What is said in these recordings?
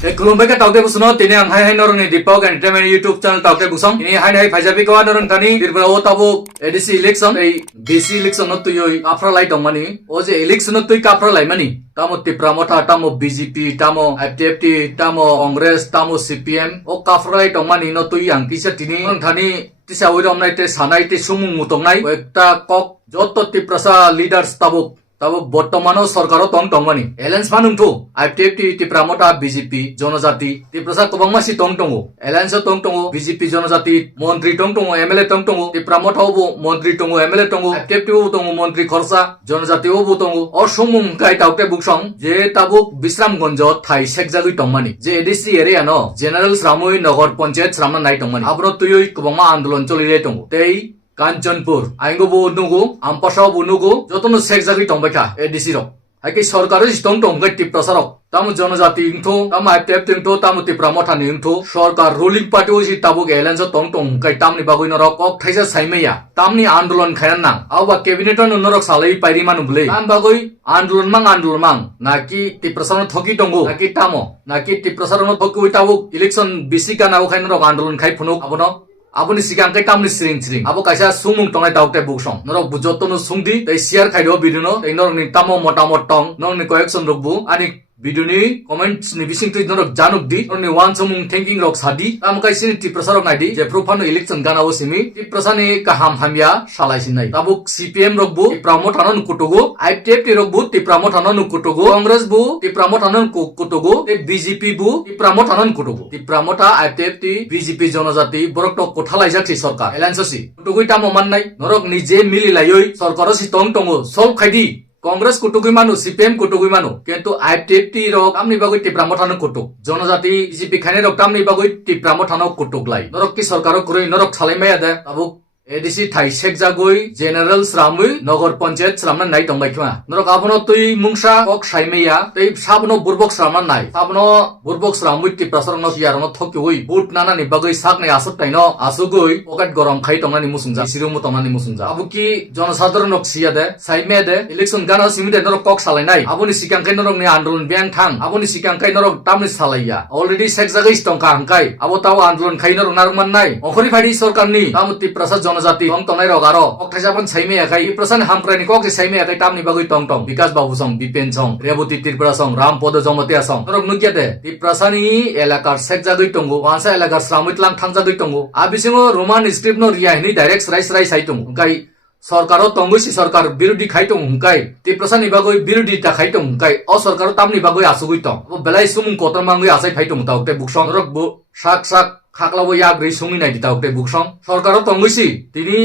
Kulumbai ka tawte busno tini ang hai norong ni Dipau kan temen YouTube channel tawte busong ini hai Bhajapi ko norong tani tirpura o tabo ADC election ei BC election no tuyo afra lai tong mani o je election no tuy kapra lai mani tamo TIPRA MOTHA tamo BJP tamo IPFT tamo Congress tamo CPM o kapra lai tong mani no tuy ang kisa tini norong tani tisa uirom nai te sanai te sumung mutong nai ekta kok joto TIPRASA leaders tabuk বর্তমানো সরকারও টং টংমানি alliance মানুংথু IPFT Tipra মথা BJP জনজাতি টিপ্রাসা কবাংমাসি টং টংগো alliance টং টংগো BJP জনজাতি মন্ত্রী টং টংগো MLA টং টংগো টিপ্রা মথাও মন্ত্রী টংগো এমএলএ টংগো আইপিএফটি ও টংগো মন্ত্রী খরচা জনজাতি ও টংগো অসমুং কাই তাউতে বুকসং যে তাবুক বিশ্রামগঞ্জ থাই সেকজাগি টংমানি যে এডিসি এরিয়া ন জেনারেল শ্রামুই নগর পঞ্চায়েত শ্রামনা নাই টংমানি আবনো তুই কবাংমা আন্দোলন চলিলে টংগো তেই কাঞ্চনপুর আইঙ্গো বো নুগো আমপাসাও বো নুগো যতনো সেকজাগি টংবাইখা এডিসি রক হাইকে সরকার টং টং গাই টিপ্রাসা রক তামু জনজাতি ইংথো তামু আইপিএফটি ইংথো তামু টিপ্রা মথা নি ইংথো সরকার রুলিং পার্টি ওজি তাবুক এলায়েন্স টং টং গাই তামনি বাগৈ নরক কক থাইসা সাইমেয়া তামনি আন্দোলন খায়ান নাং আওবা ক্যাবিনেট নরক সালাই পাইরি মানু বলে তাম বাগৈ আন্দোলন মাং নাকি টিপ্রাসা ন থকি টংগো নাকি তামো নাকি টিপ্রাসা ন থকি তাবুক ইলেকশন বিসিকা নাও খাই নরক আন্দোলন খাই ফুনুক আবনো aboni sikang kai kamni siring abo kaisa sumung tongai taukte buksong norok bujotonu sungdi tei share khaido biduno tei norok ni tamo motamot tong norok ni correction rokbu ani video ni comments ni bising tu norok januk di norok ni wan sumung thinking rok sadi am kai sini TIPRASA rok naidi je profano election gana o simi TIPRASA ni kaham hamya salai sinai tabuk CPM rokbu TIPRA MOTHA non kutugo IPFT rokbu TIPRA MOTHA non kutugo Congress bu TIPRA MOTHA non kutugo te BJP bu TIPRA MOTHA non kutugo TIPRA MOTHA IPFT BJP জনজাতি borok tok kothalai jakti sarkar elansosi kutugui tamo mannai norok nije mili layoi sarkaro si tong tongo solve khaidi Congress কুটুকুই মানু CPM কুটুকুই মানু কিন্তু IPFT rock আমনি বাগৈ টিপ্রা মথানো কুটুক জনজাতি BJP খানে rock আমনি বাগৈ টিপ্রা মথানো কুটুক লাই নরক কি সরকারক কুরই নরক ছালাইমায়া দে আবুক এডিসি থাই সেকজাগৈ জেনারেল শ্রামুই নগর পঞ্চায়েত শ্রামনা নাই টংবাইখা নরক আবনো তুই মুংসা কক সাইমেয়া তৈ সাবনো বুরবক শ্রামনা নাই সাবনো বুরবক শ্রামুই টিপ্রাসা রং ইয়ারনো থকিউই বুট নানানি বাগৈ সাক নাই আসত তাইনো আসুগৈ পকেট গরম খাই টংনানি মুসুংজা সিরুমু টংনানি মুসুংজা আবুকি জনসাধারণক সিয়া দে সাইমে দে ইলেকশন গানা সিমিদে নরক কক সালাই নাই আবনি সিকাংকাই নরক নি আন্দোলন ব্যাং থাং আবনি সিকাংকাই নরক তামনি সালাইয়া অলরেডি সেকজাগৈ টংকা হাংকাই আবো তাও আন্দোলন খাই নরক নারমান নাই অখরি ফাইডি সরকারনি তামু টিপ্রাসা জনজাতি tong tongai rogaro okthaisapan saime akai iprasan hamprani kok saime akai tamni bagoi tong tong bikas babu song bipen song reboti tirpura song rampodo jomotia song norok nukiate tiprasani elakar sekjagoi tongo wansa elakar sramuitlang thangjagoi tongo abisingo roman script no Riya hini direct rai sai tongo kai সরকারও টংগসি সরকার বিরোধী খাইতো হুংকাই টিপ্রাসানি বাগৈ বিরোধী তা খাইতো হুংকাই অ সরকারও তামনি বাগৈ আসুগৈ টং বেলাই সুমুং কতন মাংগৈ আসাই ফাইতো মুতাউতে বুকসং রক বু সাক খাকলাবো ইয়াগ্রই সুমি নাই দিতাউতে বুকসং সরকারও টংগসি তিনি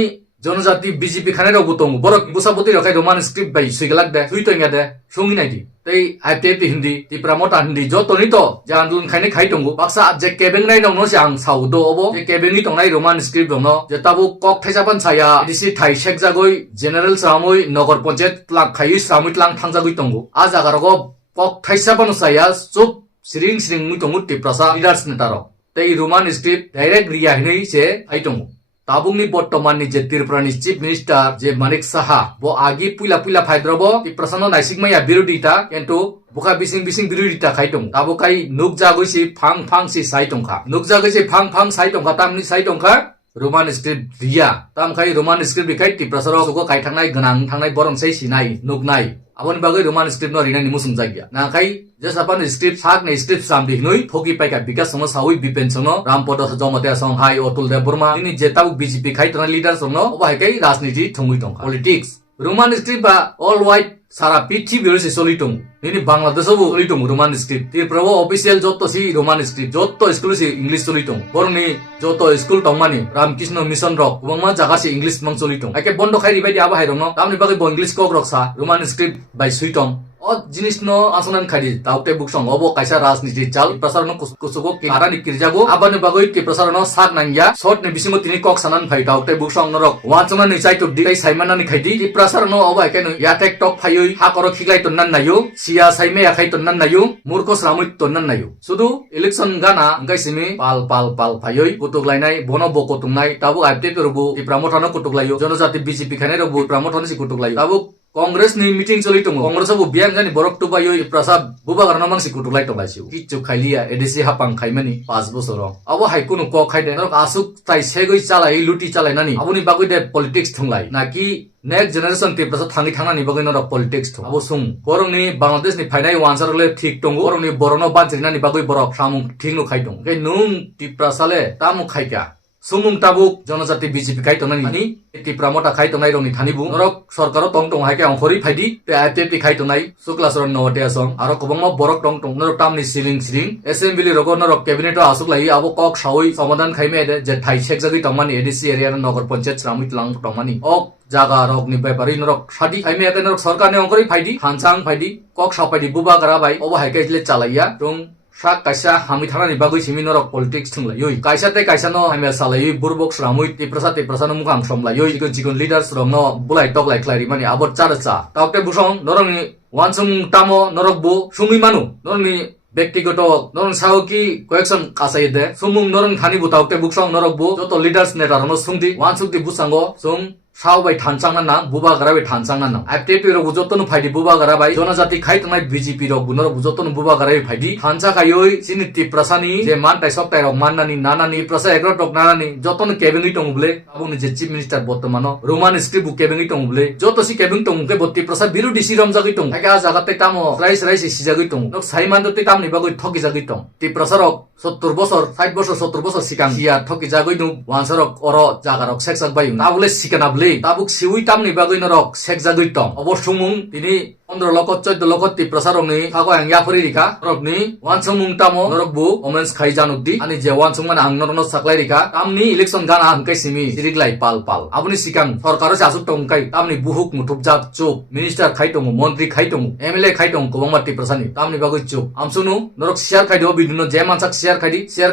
জনজাতি বিজেপি খানে রগু টং বরক বুসাবতি রখাই রোমান স্ক্রিপ্ট বাই সুইগলাক দে সুইতঙ্গা দে সুমি নাই দি tei IPFT hindi TIPRA MOTHA hindi jotoni to je andolon khaine khai tongo baksa je kebeng nai dong no si ang saudo obo je kebeng ni tongnai roman script dong no je tabu kok thaisapan saya edisi thai sekjagoi general samoi nogor panchayat lak khai samui tlang thangjagoi tongo a jagarogo kok thaisapan saya chup siring mui tongo TIPRASA leaders netaro tei roman script direct Riya hinai se hai tongo তাবুংনি বর্তমাননি যে ত্রিপুরানি chief minister যে মানিক সাহা বো আগি পুইলা ফাইদ্রবো টিপ্রাসানো নাইসিকমাইয়া বিরোধিতা কিন্তু বুকা বিসিং বিরোধিতা খাইতং তাবুকাই nook জাগৈসি ফাং C সাইতংখা নুক জাগৈসি ফাং সাইতংখা তামনি সাইতংখা রোমান স্ক্রিপ্ট Riya তামখাই রোমান স্ক্রিপ্ট বিখাই টিপ্রাসারো সুগো কাই থাংনাই গনাং থাংনাই বরং sei sinai nuknai aboni bagai roman script no rinani musung jagya na kai jesapan script sak ne script samdi hnoi thoki paika bikas sono sawi bipen sono rampodo jomote song hai otul de burma ini jetau BJP khai tona leader sono obai kai rajniti thongui tong politics roman script ba all white সারা পৃথিবীর সে চলিতং ini বাংলাদেশও চলিতং Roman script ত্রিপুরাও official যত C Roman script যত school C English চলিতং বরংনি যত school টংমানি Ramakrishna mission rock বংমা জাগা C English Mong চলিতং একে বন্ধ খাই রিবাইদি আবা হাইরং ন তামনি বাগৈ ইংলিশ কক রকসা রোমান স্ক্রিপ্ট বাই সুইতং o jinis no asanan khadi taute buksong obo kaisa rajniti chal prasarano kusugo kirani kirjago abani bagoi ke prasarano sak nangya short ne bisimo tini kok sanan phai taute buksong norok wachana ni chai to dai saimana ni khaidi ti prasarano obo ekeno yatek tok phaioi hakoro khiglai tonnan nayo sia saime akhai tonnan nayo murko sramui tonnan nayo sudu election gana ngai simi pal phaioi kutuklainai bono boko tungnai tabu IPFT robu TIPRA MOTHA no kutuklayo jonojati BJP khane robu TIPRA MOTHA no si kutuklayo tabu Congress ni meeting choli tongo Congress bu biang gani borok tu bayo prasab buba garna mang siku tulai tongai siu kichu khailia edisi hapang khaimani 5 bosoro abo haikunu ko khaide norok asuk tai segoi chalai luti chalai nani abuni bagui de politics thunglai naki next generation TIPRASA thangi thangani bagui norok politics thung abo sung borong ni Bangladesh ni phainai wansar le thik tongo borong ni borono banchirina ni bagui borok samung thingnu khaitong ke nung TIPRASA le tamu khaika Sumung tabuk Janajati BJP kai tonani ani TIPRA motha kai tonai roni thanibu norok sarkaro tong tong haike angkhori phaidi te IPFT kai tonai suklasron note asong aro kobangma borok tong tong norok tamni siling assembly rogo norok cabinet asuk lai abo kok sawi samadan khaime de je thai sekjagi tongmani edc area na nagar panchayat sramit lang tongmani ok jaga rok ni bepari norok sadi khaime ate norok sarkar ne angkhori phaidi hansang phaidi kok sapaidi buba gara bai obo haike le chalaiya tung Sak kaisa hami thana ni bagui simi norok politics thungla yoi kaisa te kaisa no hame salai burbok sramui TIPRASA no mukhang somla yoi jikon leaders rom no bulai tok lai khlari mani abot cha takte busong norong ni wansung tamo norok bu sumi manu norong ni ব্যক্তিগত নরং সাহকি কয়েকজন কাসাই দে সুমুং নরং Thani বুতাউতে বুকসং নরক বু যত leaders নেতা রনো সুংদি ওয়ানসুকদি বুসাঙ্গ সুং সাউবাই থানসাংনা না বুবা গারাবাই থানসাংনা না IPFT rock বুজতন ফাইদি বুবা গারাবাই জনজাতি খাইতনাই বিজেপি রক বুনর বুজতন বুবা গারাবাই ফাইদি থানসা খাইoi সিনি TIPRASAনি যে মান তাই সব তাই রক মাননানি নানানি প্রসা এগ্র টক নানানি যতন কেবিং টংবলে আবুনি যে চিফ মিনিস্টার বর্তমানো রোমান স্ক্রিপ্ট কেবিং টংবলে যত সি কেবিং টংকে TIPRASA বিরোধী সিরম জাগি টং একা জাগাতে তামো রাইস সিজাগি টং নক সাইমানদতে তামনি বাগৈ ঠকি জাগি টং TIPRASA রক 70 বছর 60 বছর 70 বছর সিকাং সিয়া ঠকি জাগৈ নু ওয়ানসারক অর জাগারক সেকসাক বায়ু না বলে সিকানাবলে tabuk siwi tamni bagui norok sekjagui tong obosumung tini 15 লক্ষ 14 লক্ষ TIPRASA rokni sago ang yapori rika rokni wansumung tamo norok bu omens khai janukdi ani je wansung man ang norno saklai rika tamni election gana angkai simi siriglai pal abuni sikang sarkaro asuk tong kai tamni buhuk muthuk jab chup minister khai tong montri khai tong MLA khai tong kobangma TIPRASA ni tamni bagui chup amsunu norok share khai do bidino je mansak share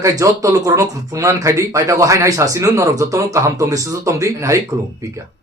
khai jot tolu korono phungnan khai di paita go hain hai sasinu norok jotonu kaham tong ni susu tong di hai kulum pika